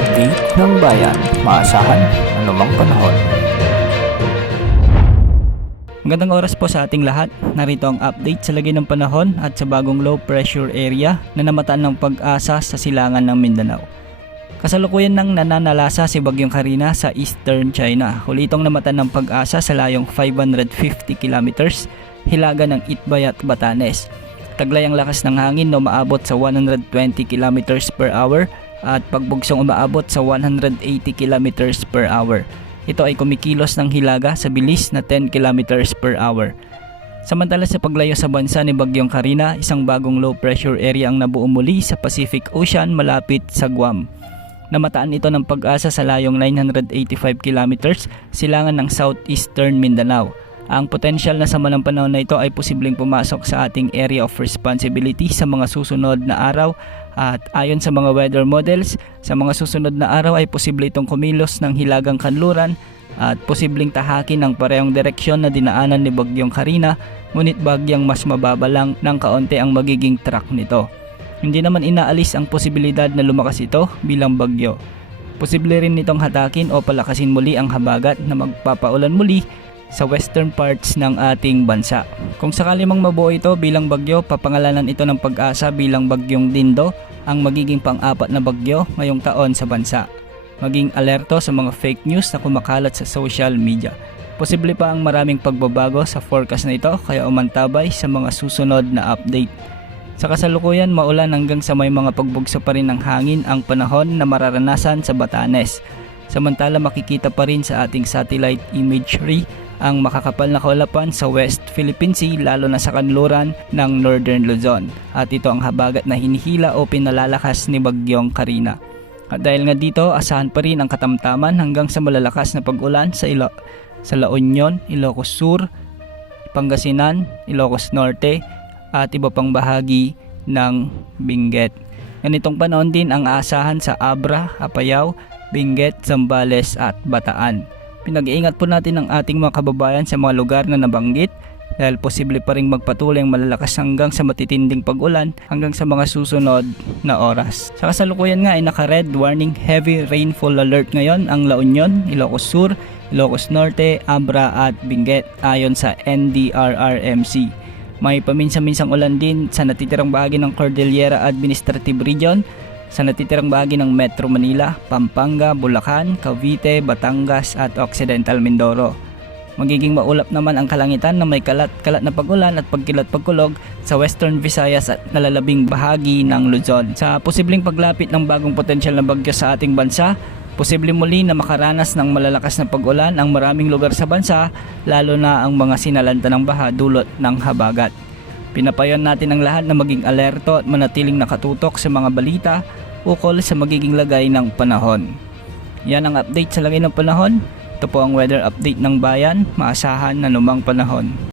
update ng bayan, maasahan anumang panahon. Magandang oras po sa ating lahat. Narito ang update sa lagay ng panahon at sa bagong low pressure area na namataan ng pag-asa sa silangan ng Mindanao. Kasalukuyan nang nananalasa si Bagyong Carina sa Eastern China. Huli itong namataan ng pag-asa sa layong 550 kilometers hilaga ng Itbay at Batanes. Taglay ang lakas ng hangin na umaabot sa 120 kilometers per hour at pagbugsong umaabot sa 180 kilometers per hour. Ito ay kumikilos ng hilaga sa bilis na 10 kilometers per hour. Samantala sa paglayo sa bansa ni Bagyong Carina, isang bagong low pressure area ang nabuo muli sa Pacific Ocean malapit sa Guam. Namataan ito ng pag-asa sa layong 985 kilometers silangan ng southeastern Mindanao. Ang potensyal na sama ng panahon na ito ay posibleng pumasok sa ating area of responsibility sa mga susunod na araw at ayon sa mga weather models, sa mga susunod na araw ay posible itong kumilos ng hilagang kanluran at posibleng tahakin ng parehong direksyon na dinaanan ni Bagyong Carina, ngunit bagyang mas mababa lang ng kaunti ang magiging track nito. Hindi naman inaalis ang posibilidad na lumakas ito bilang bagyo. Posible rin nitong hatakin o palakasin muli ang habagat na magpapaulan muli sa western parts ng ating bansa. Kung sakali mang mabuo ito bilang bagyo, papangalanan ito ng pag-asa bilang Bagyong Dindo, ang magiging pang-apat na bagyo ngayong taon sa bansa. Maging alerto sa mga fake news na kumakalat sa social media. Posible pa ang maraming pagbabago sa forecast na ito kaya umantabay sa mga susunod na update. Sa kasalukuyan, maulan hanggang sa may mga pagbugso pa rin ng hangin ang panahon na mararanasan sa Batanes. Samantala makikita pa rin sa ating satellite imagery ang makakapal na kaulapan sa West Philippine Sea lalo na sa kanluran ng Northern Luzon. At ito ang habagat na hinihila o pinalalakas ni Bagyong Carina. At dahil nga dito, asahan pa rin ang katamtaman hanggang sa malalakas na pag-ulan sa La Union, Ilocos Sur, Pangasinan, Ilocos Norte at iba pang bahagi ng Benguet. Ganitong panahon din ang aasahan sa Abra, Apayao, Benguet, Zambales at Bataan. Pinag-iingat po natin ang ating mga kababayan sa mga lugar na nabanggit dahil posible pa rin magpatuloy ang malalakas hanggang sa matitinding pag-ulan hanggang sa mga susunod na oras. Sa kasalukuyan nga ay naka-red warning heavy rainfall alert ngayon ang La Union, Ilocos Sur, Ilocos Norte, Abra at Benguet ayon sa NDRRMC. May paminsan-minsang ulan din sa natitirang bahagi ng Cordillera Administrative Region, sa natitirang bahagi ng Metro Manila, Pampanga, Bulacan, Cavite, Batangas at Occidental Mindoro. Magiging maulap naman ang kalangitan na may kalat-kalat na pag-ulan at pagkilat-pagkulog sa Western Visayas at nalalabing bahagi ng Luzon. Sa posibleng paglapit ng bagong potensyal na bagyo sa ating bansa, posible muli na makaranas ng malalakas na pag-ulan ang maraming lugar sa bansa, lalo na ang mga sinalanta ng baha dulot ng habagat. Pinapayon natin ang lahat na maging alerto at manatiling nakatutok sa mga balita ukol sa magiging lagay ng panahon. Yan ang update sa lagay ng panahon. Ito po ang weather update ng bayan, maasahan na anumang panahon.